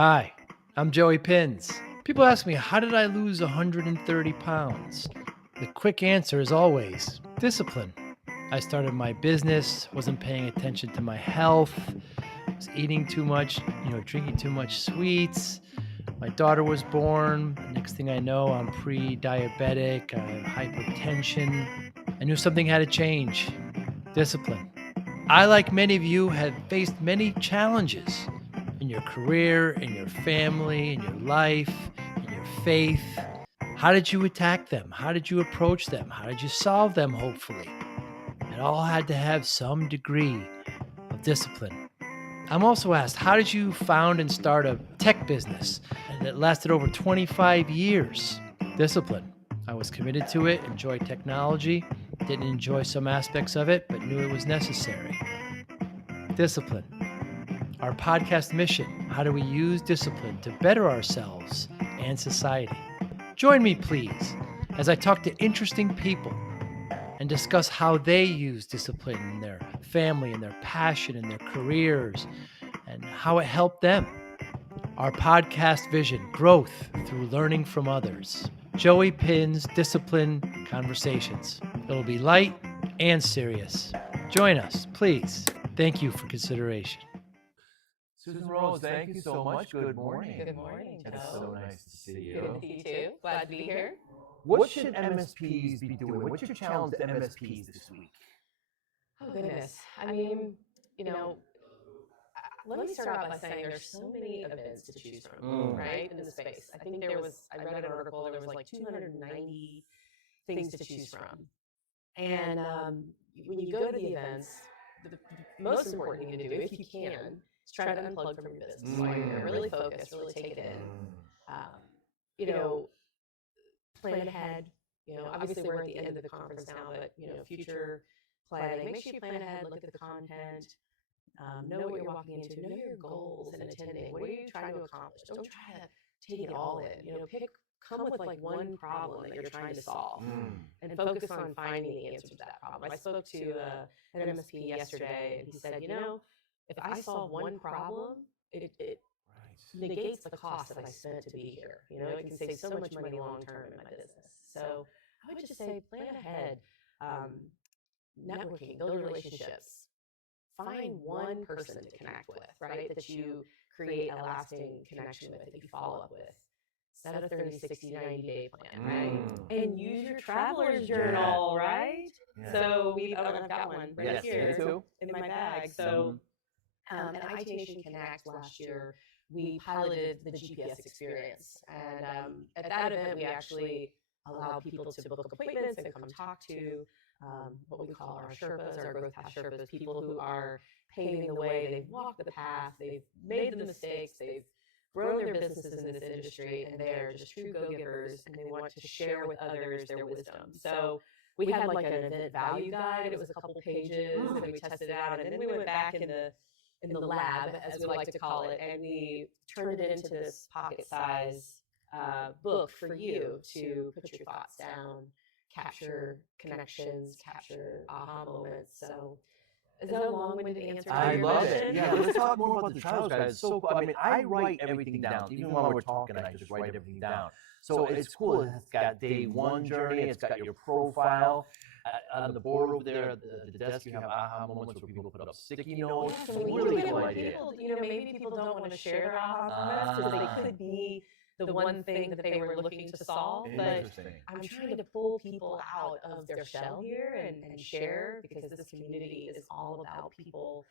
Hi, I'm Joey Pinz. People ask me, how did I lose 130 pounds? The quick answer is always discipline. I started my business, wasn't paying attention to my health, was eating too much, drinking too much sweets. My daughter was born. Next thing I know, I'm pre-diabetic, I have hypertension. I knew something had to change. Discipline. I, like many of you, have faced many challenges in your career, in your family, in your life, in your faith. How did you attack them? How did you approach them? How did you solve them, hopefully? It all had to have some degree of discipline. I'm also asked, how did you found and start a tech business that lasted over 25 years? Discipline. I was committed to it, enjoyed technology, didn't enjoy some aspects of it, but knew it was necessary. Discipline. Our podcast mission: how do we use discipline to better ourselves and society? Join me, please, as I talk to interesting people and discuss how they use discipline in their family, in their passion, in their careers, and how it helped them. Our podcast vision: growth through learning from others. Joey Pinz Disciple Conversations. It'll be light and serious. Join us, please. Thank you for consideration. Susan Rhodes, thank you so much. Good morning. Good morning, Joe. It's so nice to see you. Good to see you too. Glad to be here. What should MSPs be doing? What's your challenge to MSPs this week? Oh, goodness. I mean, you know, let me start out by saying there's so many events to choose from, right, in the space. I think I read an article, there was like 290 things to choose from. And when you go to the events, the most important thing to do, if you can, is try to unplug from your business while you're there. Really focus, really take it in. Um, you know, plan ahead. Obviously we're at the end of the conference now, but future planning. Make sure you plan ahead. Look at the content. Know what you're walking into. Know your goals in attending. What are you trying to accomplish? Don't try to take it all in. Come with like one problem that you're trying to solve, and focus on finding the answer to that problem. I spoke to an MSP yesterday, and he said, if I solve one problem, it negates the cost that I spent to be here. It can save so much money long term in my business. So I would just say plan ahead, networking, build relationships, find one person to connect with, right? That you create a lasting connection with, that you follow up with. Set a 30, 60, 90-day plan, right? And use your traveler's journal, right? Yeah. So I've got one right here me too. in my bag. So at IT Nation Connect last year, we piloted the GPS experience. And at that event, we actually allowed people to book appointments and come talk to what we call our Sherpas, our growth path Sherpas, people who are paving the way. They've walked the path, they've made the mistakes, they've grown their businesses in this industry, and they're just true go-givers, and they want to share with others their wisdom. So we had like an event value guide. It was a couple pages, and we tested it out, and then we went back in the lab, as we like to call it, and we turned it into this pocket-size book for you to put your thoughts down, capture connections, capture aha moments. So is that a long-winded answer to your love question? it. Yeah, let's talk more about the trials, guys. It's so cool. I mean, I write everything down. Even while we're talking, I just write everything down. So it's cool. It's got day one journey. It's got your profile. On the board over there, the desk, you have aha moments where people put up sticky notes. Yeah, It's so a we really can cool get idea. people, maybe people don't want to share their aha moments because they could be the one thing that they were looking to solve. But Interesting. I'm trying to pull people out of their shell here and share, because this community is all about people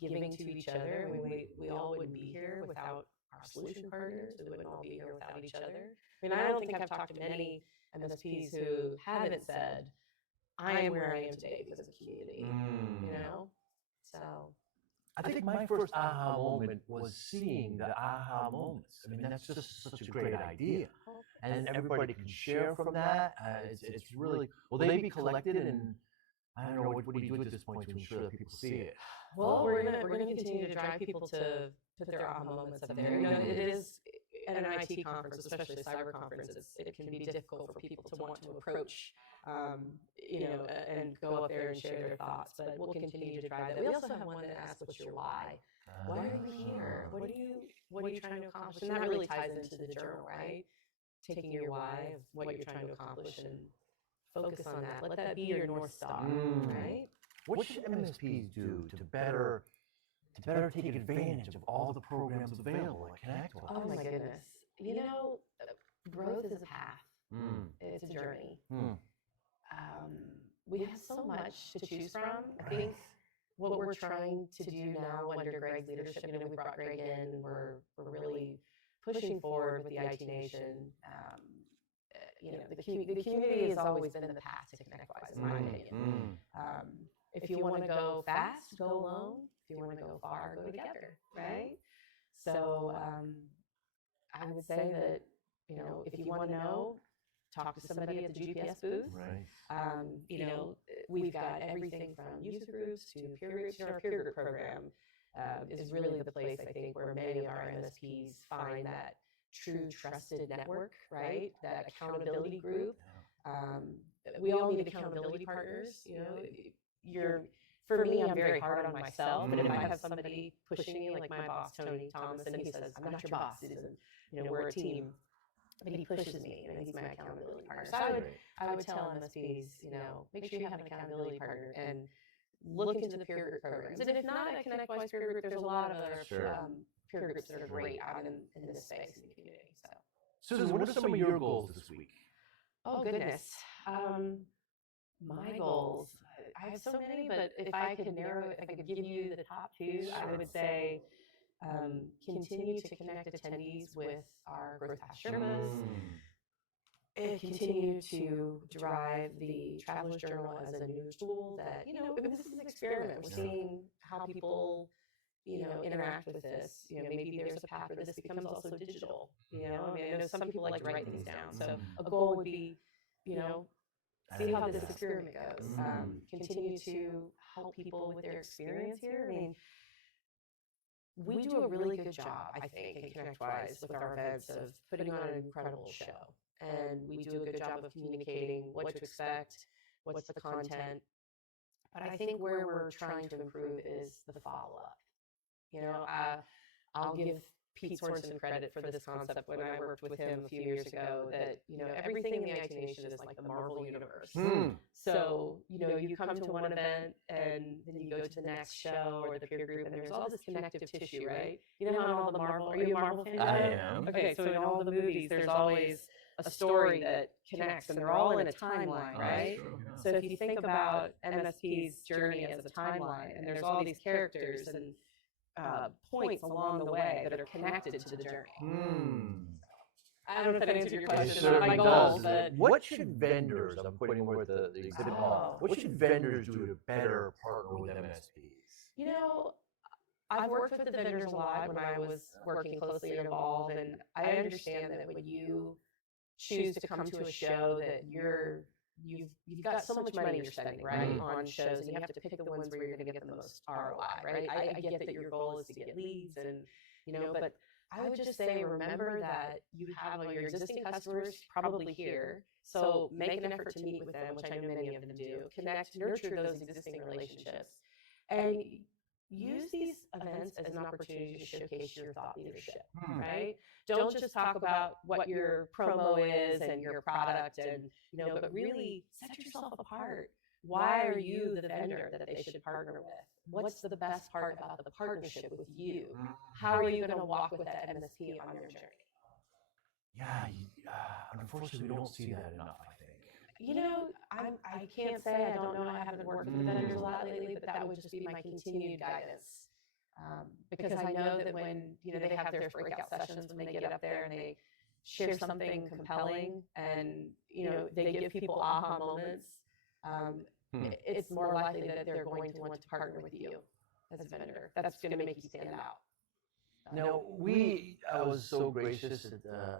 giving to each other. I mean, we all wouldn't be here without our solution partners. We wouldn't all be here without each other. I mean, I don't think I've talked to many MSPs who haven't said, I am where I am today because of the community, So. I think my first aha moment was seeing the aha moments. I mean, that's just such a great idea. And everybody can share from that. It's really, will they be collected? And I don't know, what do you do at this point to ensure that people see it? Well, we're gonna continue to drive people to put their aha moments up there. It is at an IT conference, especially a cyber conference. It can be difficult for people to want to approach and go up there and share their thoughts. But we'll continue to drive that. We also have one that asks, "What's your why? Why are you here? What are you trying to accomplish?" And that really ties into the journal, right? Taking your why of what you're trying to accomplish and focus on that. Let that be your North Star, right? What should MSPs do to better take advantage of all the programs available at Connect? Oh my goodness. Growth is a path. It's a journey. We have so much to choose from. I think what we're trying to do now under Greg's leadership, we brought Greg in, and we're really pushing forward with the IT Nation. The community has always been the path to ConnectWise, in my opinion. If you want to go fast, go alone. If you want to go far, go together, right? So I would say that, if you want to know, talk to somebody at the GPS booth. Right. We've got everything from user groups to peer groups. Our peer group program is really the place, I think, where many of our MSPs find that true trusted network, right? That accountability group. We all need accountability partners. For me, I'm very hard on myself, but if I have somebody pushing me, like my boss, Tony Thomas, and he says, "I'm not your boss, Susan. We're a team." But he pushes me, and he's my accountability partner. So I would tell MSPs, make sure you have an accountability partner and look into the peer group programs. And if not a ConnectWise peer group, there's a lot of other peer groups that are great out in this space in the community. So, Susan, what are some of your goals this week? oh goodness, my goals. I have so many, but if I could give you the top two, I would say continue to connect attendees with our growth path Sherpas, and continue to drive the Traveler's Journal as a new tool that, this is an experiment. We're seeing how people, interact with this. Maybe there's a path where this becomes also digital. I know some people like to write things down. So a goal would be, see how this experiment goes. Continue to help people with their experience here. We do a really good job, I think, in ConnectWise with our events of putting on an incredible show. And we do a good job of communicating what to expect, what's the content. But I think where we're trying to improve is the follow-up. I'll give Pete Sorensen credit for this concept when I worked with him a few years ago that, everything in the IT Nation is like the Marvel universe. So, you come to one event and then you go to the next show or the peer group and there's all this connective tissue, right? You know how in all the Marvel, are you a Marvel fan? I am. Okay, so in all the movies, there's always a story that connects and they're all in a timeline, right? So if you think about MSP's journey as a timeline and there's all these characters and points along the way that are connected to the journey. I don't know if that answered your question about my goals, but what should vendors, I'm putting more with the exhibit hall, what should vendors do to better partner with MSPs? I've worked with the vendors a lot when I was working closely and involved, and I understand that when you choose to come to a show that you've got so much money you're spending, right, on shows, and you have to pick the ones where you're going to get the most ROI, right? I get that your goal is to get leads, and but I would just say remember that you have all your existing customers probably here, so make an effort to meet with them, which I know many of them do. Connect, nurture those existing relationships, and use these events as an opportunity to showcase your thought leadership, right? Don't just talk about what your promo is and your product, and but really set yourself apart. Why are you the vendor that they should partner with? What's the best part about the partnership with you? How are you going to walk with that MSP on their journey? Yeah, unfortunately, we don't see that enough, I think. I can't say, I don't know, I haven't worked with the vendors a lot lately, but that would just be my continued guidance. Because I know that when, they have their breakout sessions, when they get up there and they share something compelling and, they give people aha moments, it's more likely that they're going to want to partner with you as a vendor. That's going to make you stand out. Now, I was so gracious.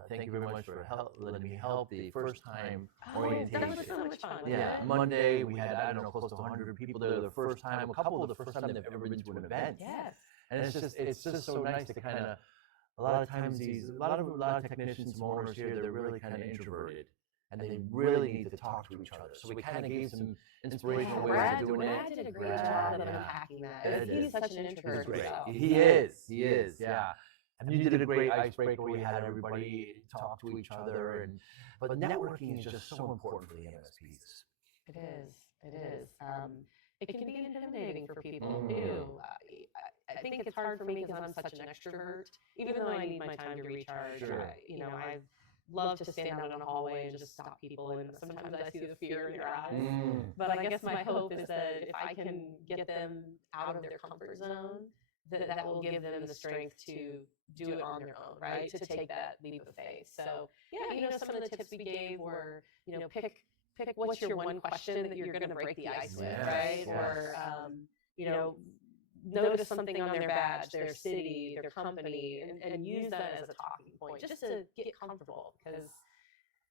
Thank you very much for letting me help the first time orientation. That was so much fun. Yeah, Monday we had, I don't know, close to 100 people there the first time. A couple of the first time they've ever been to an event. Yes. And it's just so nice to kind of, a lot of times a lot of technicians, some owners here, they're really kind of introverted. and they really need to talk to each other. So we kind of gave some inspirational ways of doing Brad it. did a great job of unpacking that. He's such an introvert. He's great. himself. He is, yeah. And you did a great icebreaker where you had everybody talk to each other, but networking is just so important for the MSPs. It is. It is. It can be intimidating for people too. I think it's hard for me because I'm such an extrovert. Even though I need my time to recharge, Sure. I love to stand out in a hallway and just stop people. And sometimes I see the fear in their eyes. But I guess my hope is that if I can get them out of their comfort zone, that will give them the strength to do it on their own, right? To take that leap of faith. So yeah, some of the tips we gave were, pick what's your one question that you're going to break the ice with, right? Or, notice something on their badge, their city, their company, and use that as a talking point, just to get comfortable. Because,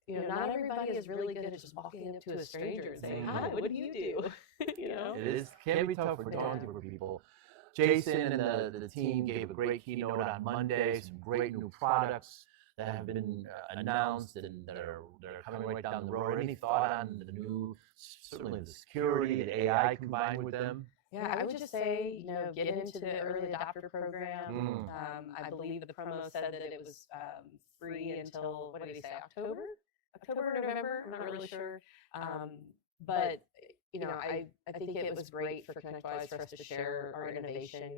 not everybody is really good at just walking up to a stranger and saying, hi, what do you do? It can be tough for daunting for people. Jason and the team gave a great keynote on Monday, some great new products that have been announced and that are coming right down the road. Any thought on the new, certainly the security, the AI combined with them? Yeah, I would just say, get into the early adopter program. I believe the promo said that it was free until, what did he say, October or November? I'm not really sure. But I think it was great for ConnectWise for us to share our innovation.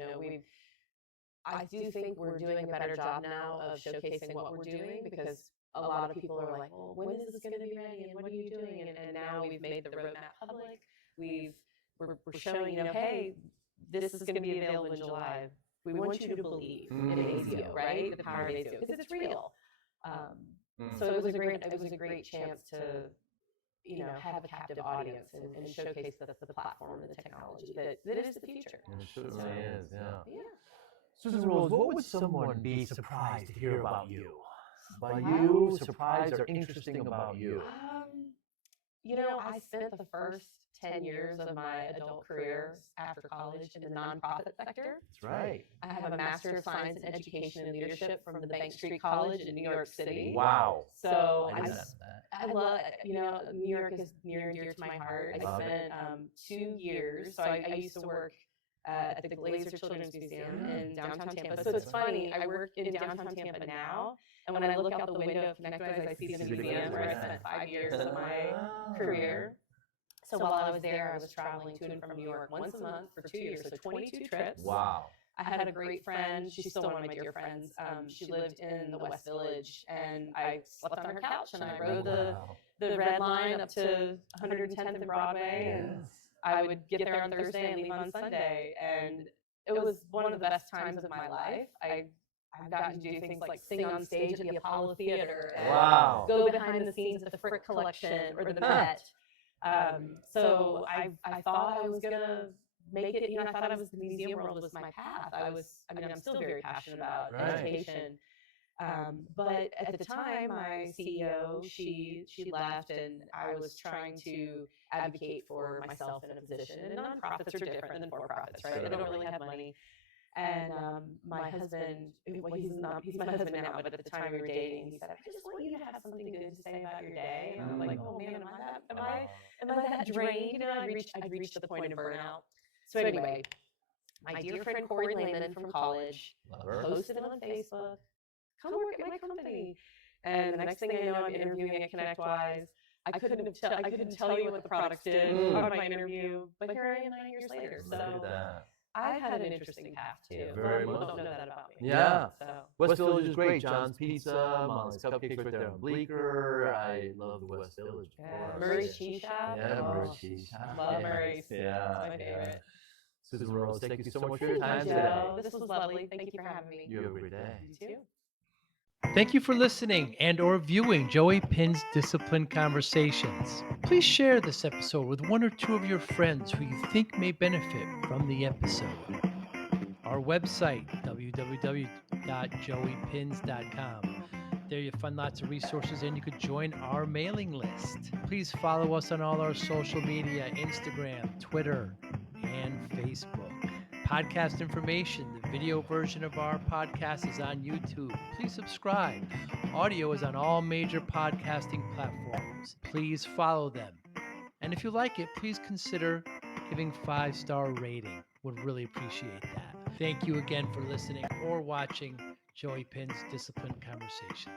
I do think we're doing a better job now of showcasing what we're doing, because a lot of people are like, well, when is this going to be ready and what are you doing? And now we've made the roadmap public. We're showing, hey, this is going to be available in July. We want you to believe in ASIO, right? The power of ASIO, because it's real. So it was a great chance to have a captive audience and showcase the platform and the technology that is the future. It certainly is, yeah. Susan Rhodes, what would someone be surprised to hear about you? About you, surprised or interesting about you? I spent the first 10 years of my adult career after college in the nonprofit sector. That's right. I have a Master of Science in Education and Leadership from the Bank Street College in New York City. Wow. So I love, New York is near and dear to my heart. I spent 2 years, so I used to work at the Glazer Children's Museum in downtown Tampa. So it's funny, I work in downtown Tampa now, and when I look out the window of ConnectWise, I see the museum where I spent 5 years of my career. So while I was there, I was traveling to and from New York once a month for 2 years, so 22 trips. Wow. I had a great friend. She's still one of my dear friends. She lived in the West Village, and I slept on her couch, and I rode the red line up to 110th and Broadway, and I would get there on Thursday and leave on Sunday. And it was one of the best times of my life. I've gotten to do things like sing on stage at the Apollo Theater, and go behind the scenes at the Frick Collection or the Met. So I thought I was gonna make it. I thought the museum world was my path. I'm still very passionate about education. But at the time, my CEO, she left, and I was trying to advocate for myself in a position. And nonprofits are different than for-profits, right? They don't really have money. And my husband, well, he's my husband now, but at the time we were dating, he said, I just want you to have something good to say about your day. And I'm like, oh man, am I that drained? I'd reached the point of burnout. So anyway, my dear friend Corey Lehman from college posted on Facebook, come work at my company. And the next thing I know, I'm interviewing at ConnectWise. I couldn't tell you what the products did on my interview, but here I am 9 years later. So I've had an interesting path too. Very Most much. don't know that about me. Yeah. So. West Village is great. John's Pizza, Molly's Cupcakes right there on Bleecker. I love the West Village. Yeah. Murray's Cheese Shop. Yeah, Murray's Cheese Shop. Love Murray's. Yeah. It's my favorite. Susan Rhodes, thank you so much for your Thank time you, today. Joe. This was lovely. Thank you for having me. You have a great day. You too. Thank you for listening and or viewing Joey Pinz Disciple Conversations. Please share this episode with one or two of your friends who you think may benefit from the episode. Our website, www.joeypinz.com. There you'll find lots of resources and you could join our mailing list. Please follow us on all our social media, Instagram, Twitter, and Facebook. Podcast information, the video version of our podcast is on YouTube. Please subscribe. Audio is on all major podcasting platforms. Please follow them. And if you like it, please consider giving 5-star rating. Would really appreciate that. Thank you again for listening or watching Joey Pinz Disciple Conversations.